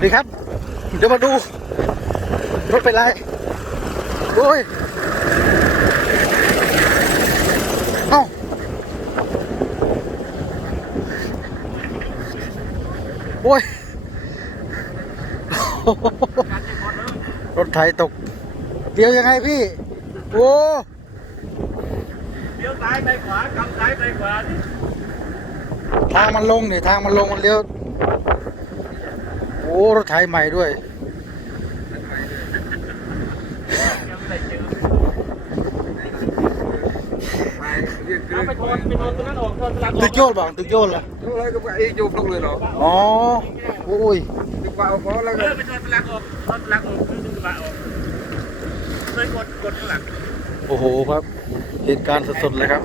วัสดีครับ เดี๋ยวมาดู รถเป็นไร โอ้ย เอ้า โอ้ย รถไถตก เดี๋ยวยังไงพี่ โอ้เลี้ยวซ้ายไปขวากำซ้ายไปขวานี่ทางมันลงนี่ทางมันลงมันเลี้ยวโอ้รถไถใหม่ด้วยยังไม่ได้เจอไปเรียกเอาไปโทนไปโทนตัวนั้นออกโทนสลักอตึอกกโยนบ้างตึกโยนล่ะรู้อะไรก็ไปไอ้โยมลงเลยเหรออ๋อโอ้ยนึกว่าเอาพอแล้วเอก็อไปโทนสลักออกโทนสลักออกคือดึงกระบะออกเคยกดกดข้างหลังโอ้โหครับเหตุการณ์สดๆเลยครับ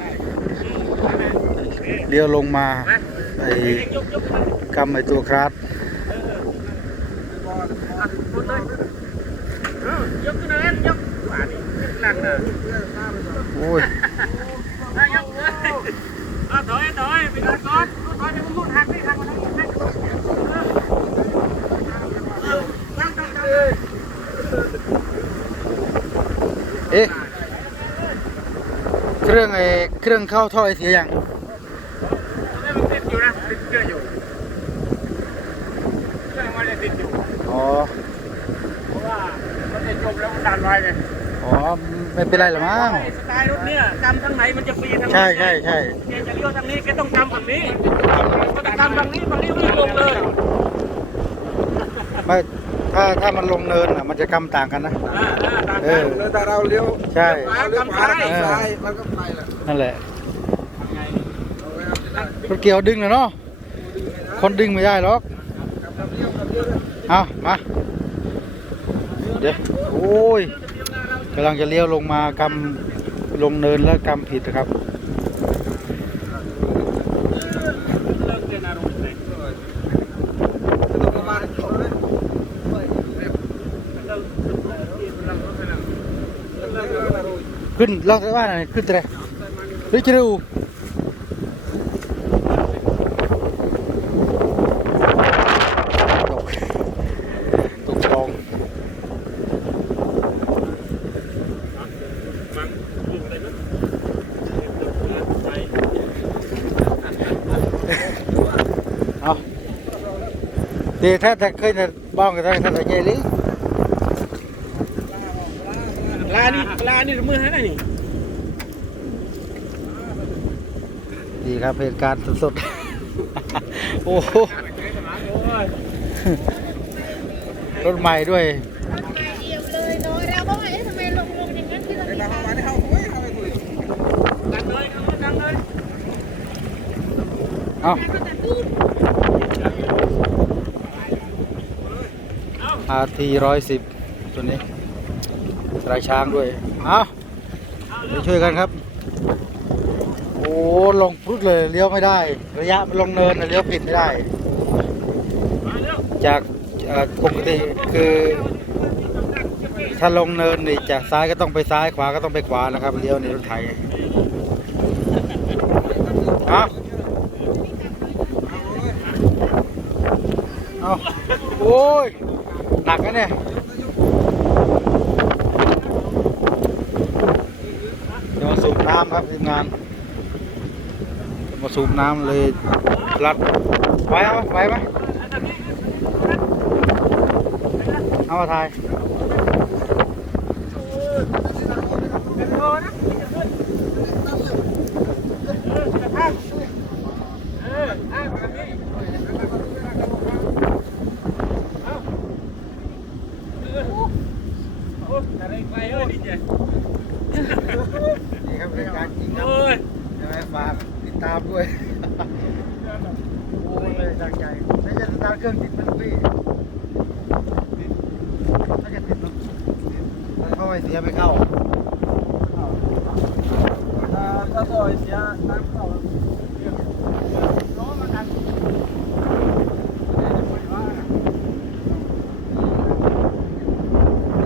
เลี้ยวลงมานะไอ้เองยกยกขึ้นมากำไอ้ตัวคราด เอออะกดเลยเออยกขึ้นมาแล้วยกขวานี่ขึ้นหลังน่ะโอ้ยยกเลยอะถอยถอยไปก่อนก่อนถอยไปมุดหักไปหักมาทางนี้เอ๊ะเครื่องไอ้เครื่องเข้าท่อไอเสียยังติดอยู่นะติดเชื่ออยู่เครื่องมันยังติดอยู่อ๋อ มันจะจมแล้วมันดันไว้ไงอ๋อไม่เป็นไรหรอมั้งไอ้สไตล์รถเนี่ยกำทางไหนมันจะฟรีทางนั้นใช่ใช่ใช่แกจะเลี้ยวทางนี้แกต้องกำฝั่งนี้ก็จะกำฝั่งนี้ฝั่งนี้วิ่งลงเลยไม่ถ้าถ้ามันลงเนินอะมันจะกำต่างกันนะอ่าอ่าตามเอนั้นอเลยแต่เราเลี้ยวใช่เราเลี้ยวขวาแล้วก็ซ้ายมันก็ไปแหละนั่นแหละเอาไว้ครับได้รถเกี่ยวดึงนะเนาะคนดึงไม่ได้หรอกกับเลี้ยวกับเลี้ยวเลยเอามาเดี๋ยวโอ้ยกำลังจะเลี้ยวลงมากำลงเนินแล้วกำผิดนะครับเลิกเจนลองประมาณจบเลยเลิกไปว่าอะไรขึ้นอะไรหรือจะดูตกตกคลอง มันลุกเลยนะไป เอาเดี๋ยวถ้าจะเคยจะบ้องกันได้ถ้าจะใหญ่เลยลานี่ลานี่มือให้ได้นี่ดีครับเหตุการณ์สดๆโอ้โหโอ้ยรถใหม่ด้วยเยี่ยมเลยเนาะเราก็ว่าเอ๊ะทำไมลงลงอย่า งนั้นที่เราไอ้มีตาการเข้ามาที่เขาโอ้ยเขาไปคุยดันเลยดันเลยเอาการตัดตู้อยสิบตัวนี้สายช้างด้วย เอาไปช่วยกันครับ โอ้ลงพุดเลยเลี้ยวไม่ได้ ระยะลงเนินน่ะเลี้ยวผิดไม่ได้ จากปกติคือถ้าลงเนินนี่จากซ้ายก็ต้องไปซ้ายขวาก็ต้องไปขวานะครับเลี้ยวในรถไถเอาเอาโอ้ย หนักนะเนี่ยจะมาสูบน้ำครับทีมงานจะมาสูบน้ำเลยรัดไหวเอาไหวไหมเอามาถ่ายเป็นโลนะจะขึ้นเออจะพักเอออ้างแบบนี้เอาเออโอ้อะไรไปเอ้ยดีเจ นี่ครับรายการจริงครับ โอ้ย ยังไงฝากติดตามด้วย โอ้ยเลยตั้งใจ ไม่ใช่สตารเครื่องติดมันพี่ติดถ้าจะติดมันมันเข้าไอเสียไม่เข้าถ้าต่อยเสียน้ำเข้าล้อมันดันติ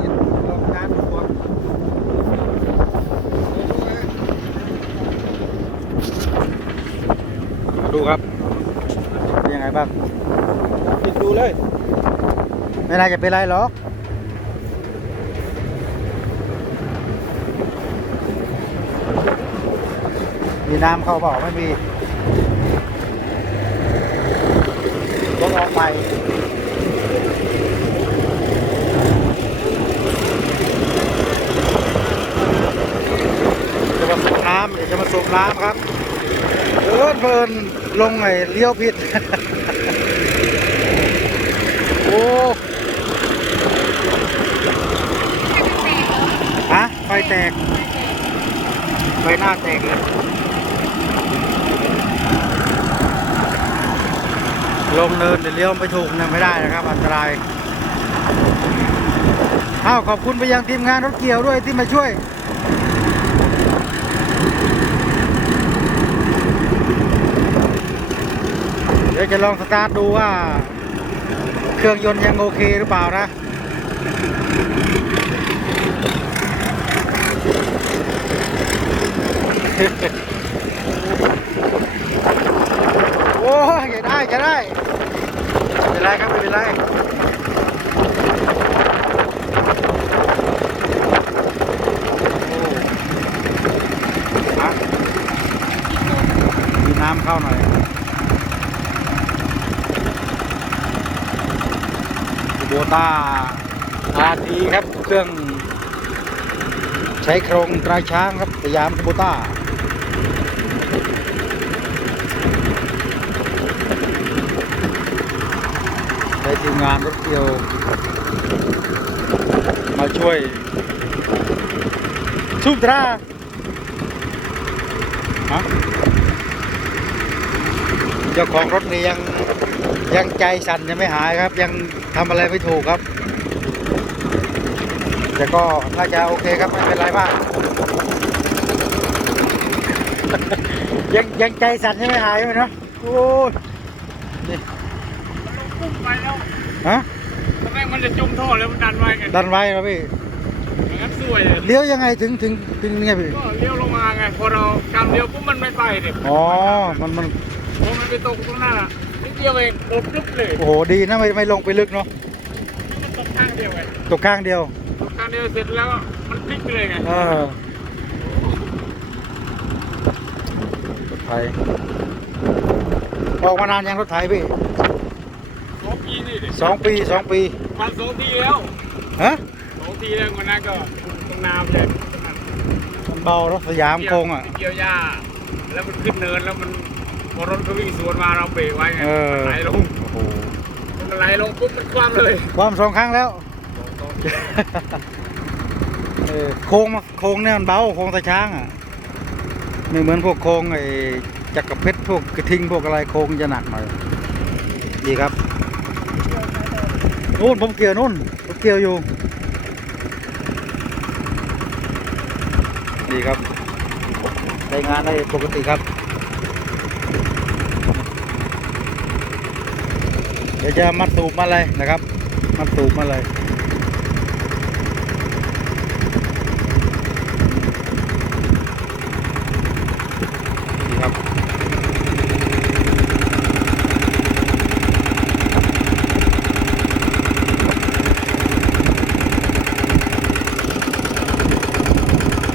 ดลงการทุกคนมาดูครับ บ้างปิดดูเลย ไม่น่าจะเป็นไรหรอกมีน้ำเข้าเปล่าไม่มีรถออกใหม่จะมาสูบน้ำเดี๋ยวจะมาสูบน้ำครับ เออเพลินลงไอ้เลี้ยวผิด โอ้ฮะไฟแตก ไฟหน้าแตกเลย ลงเนินเดี๋ยวเลี้ยวไม่ถูกเนี่ยไม่ได้นะครับ อันตรายอ้าวขอบคุณไปยังทีมงานรถเกี่ยวด้วยที่มาช่วยเดี๋ยวจะลองสตาร์ทดูว่า เครื่องยนต์ยังโอเคหรือเปล่านะโอ้ยอย่าได้อย่าได้ไม่เป็นไรครับไม่เป็นไรโอ้ฮะมีน้ำเข้าหน่อยโบ ต้าอาทีครับ เครื่อง ใช้โครงตราช้างครับสยามโบต้าได้ทีมงานรถเกี่ยว มาช่วยทุบตราฮะเจ้าของรถนี่ยัง ยังใจสั่นยังไม่หายครับ ยังทำอะไรไม่ถูกครับ แต่ก็น่าจะโอเคครับไม่เป็นไรมาก ยังยังใจสั่นยังไม่หายไหมเนาะโอ้ยพุ่งไปแล้วฮะทำไมมันจะจมท่อแล้วมันดันไว้ไงดันไว้ครับพี่อย่างนั้นสวยเลยเลี้ยวยังไงถึงถึงถึงไงพี่ก็เลี้ยวลงมาไงพอเรากำเลี้ยวปุ๊บมันไม่ไปเนี่ยอ๋อมันมันพอมันไปตกตรงนั้นอะนิด เดียวเองโดดปุ๊บเลยโอ้โหดีนะไม่ไม่ลงไปลึกเนาะมันตกข้างเดียวไงตกข้างเดียวตกข้างเดียวเสร็จแล้วมันพลิกไปเลยไงเออรถไถออกมานานยังรถไถพี่สองปีนี่ดิสองปีสองปีมันสองทีแล้วฮะสองทีแล้ววันนั้นก็ตรงน้ำเลยมันเบารถสยามโคงอะเกี่ยวหญ้าแล้วมันขึ้นเนินแล้วมันพ อรถเขาวิ่งสวนมาเราเบรกไว้ไงเออ มันไหลลงโอ้โหมันไหลลงปุ๊บมันคว่ำเลยความสองครั้งแล้ว เออโค้งมาโค้งเนี่ยมันเบาโค้งตะช้างอะไม่เหมือนพวกโค้งไอ้จักรเพชรพวกกระทิงพวกอะไรโค้งจะหนักหน่อยดีครับนู่นผมเกี่ยวนู่นผมเกี่ยวอยู่ดีครับใช้งานได้ปกติครับ เดี๋ยวจะมัดตูบมาเลยนะครับมัดตูบมาเลยครับ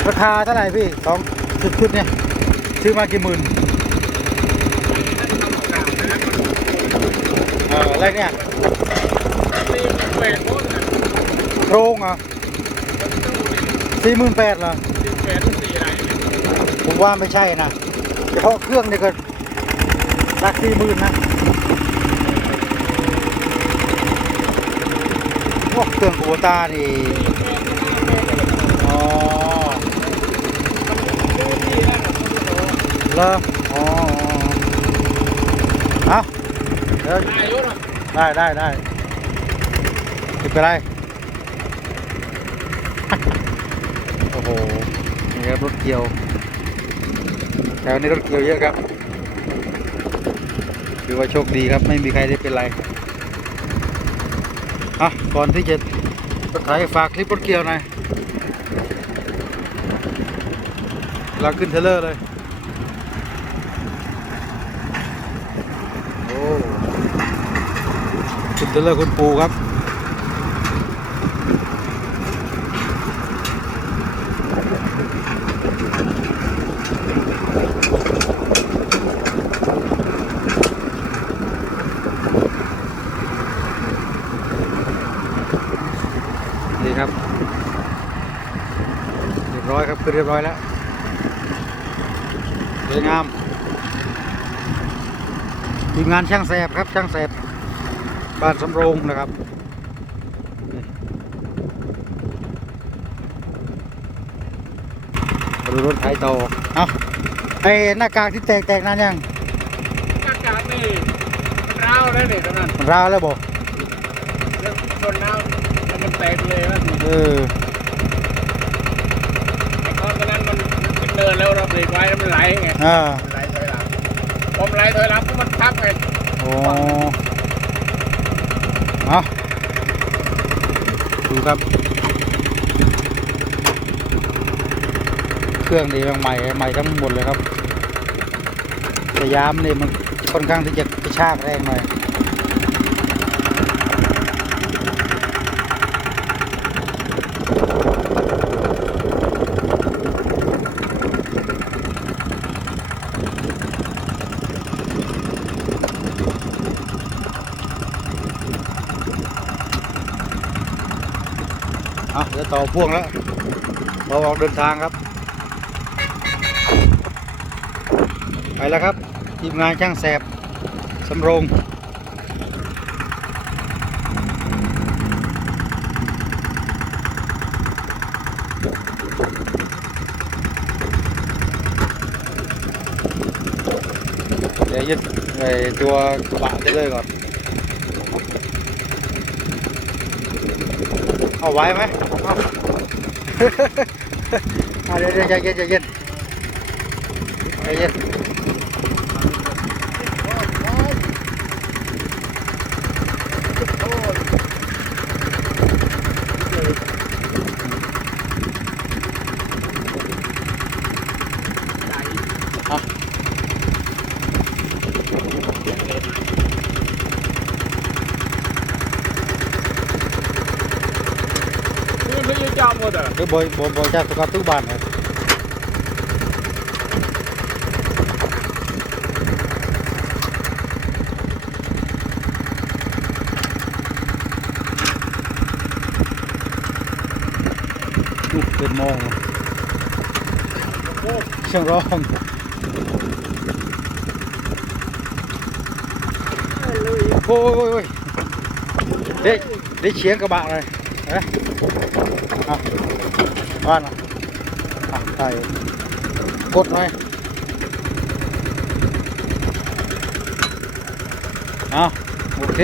ราคาเท่าไหร่พี่สองชุดชุดเนี่ย ซื้อมากี่หมื่นเอะไรเนี่ยตีมันเบรกโน้นน่ะโครงอะสี่หมื่นแปดเหรอตีเบรกตีอะไรเนี่ยผมว่าไม่ใช่นะเฉพาะเครื่องนี่ก็รักสี่หมื่นนะพวกเครื่องโคต้านี่อ๋อเหรออ๋อเอา เดี๋ยวได้ได้ได้ได้ติดไปไรโอ้โหนี่ครับรถเกี่ยวแถวนี้รถเกี่ยวเยอะครับถือว่าโชคดีครับไม่มีใครได้เป็นไรอะก่อนที่จะรถไถฝากคลิปรถเกี่ยวหน่อยเราขึ้นเทเลอร์เลย โอ้ ขึ้นเลเลอร์คุณปูครับ นี่ครับ เรียบร้อยครับคือเรียบร้อยแล้วสวยงามทีมงานช่างแสบครับช่างแสบ บ้านสำโรงนะครับนี่มาดูรถไถต่อเอาไอ้หน้ากากที่แตกแตกนานยังอากาศนี่มันร้าวแล้วนี่ตอนนั้นมันราวแล้วบอกเรื่องชนร้าวแล้วมันแตกเลยนะเออไอ้ตอนนั้นมันขึ้นเนินแล้วเราเบรกไว้แล้วมันไหลไงอ่ามันไหลถอยหลังผมไหลถอยหลังเพราะมันทับไงโอ้ เอาดูครับ เครื่องนี้ใหม่ใหม่ทั้งหมดเลยครับสยามนี่มันค่อนข้างที่จะกระชากแรงหน่อย ต่อพ่วงแล้วเราออกเดินทางครับ ไปแล้วครับ ทีมงานช่างแสบสำโรงเดี๋ยวยึดไอ้ตัวกระบะได้เลยก่อน เอาไว้ไหมเอาเดี๋ยวเดี๋ยวใจเย็นเย็นเย็น นี่ไม่ยืนยาวหมดอะเดี๋ยวบอยบอยบอยจะสกัดทุก บ้านอะอะใส่กดหน่อยเอาโอเค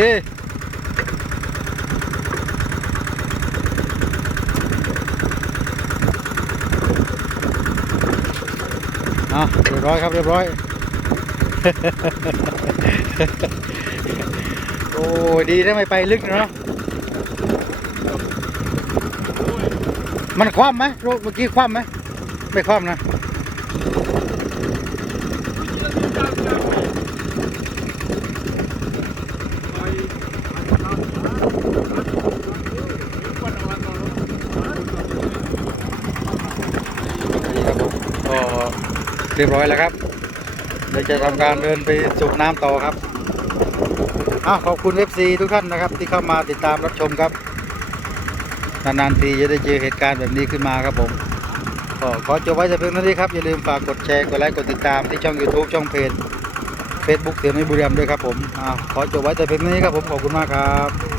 อะเรียบร้อยครับเรียบร้อย โอ้ดีนะไม่ไปลึกเนาะ มันคว่ำไหมรถเมื่อกี้คว่ำไหมไม่คว่ำนะนี่ครับผมก็เรียบร้อยแล้วครับเดี๋ยวจะทำการเดินไปสูบน้ำต่อครับอ้าวขอบคุณ FC ทุกท่านนะครับ ที่เข้ามาติดตามรับชมครับ นานๆทีจะได้เจอเหตุการณ์แบบนี้ขึ้นมาครับผมก็ขอจบไว้แต่เพียงเท่านี้ครับอย่าลืมฝากกดแชร์กดไลค์กดติดตามที่ช่อง YouTube ช่องเพจ Facebook เสียงในบุรีรัมย์ด้วยครับผมอ่าขอจบไว้แต่เพียงเท่านี้ครับผมขอบคุณมากครับ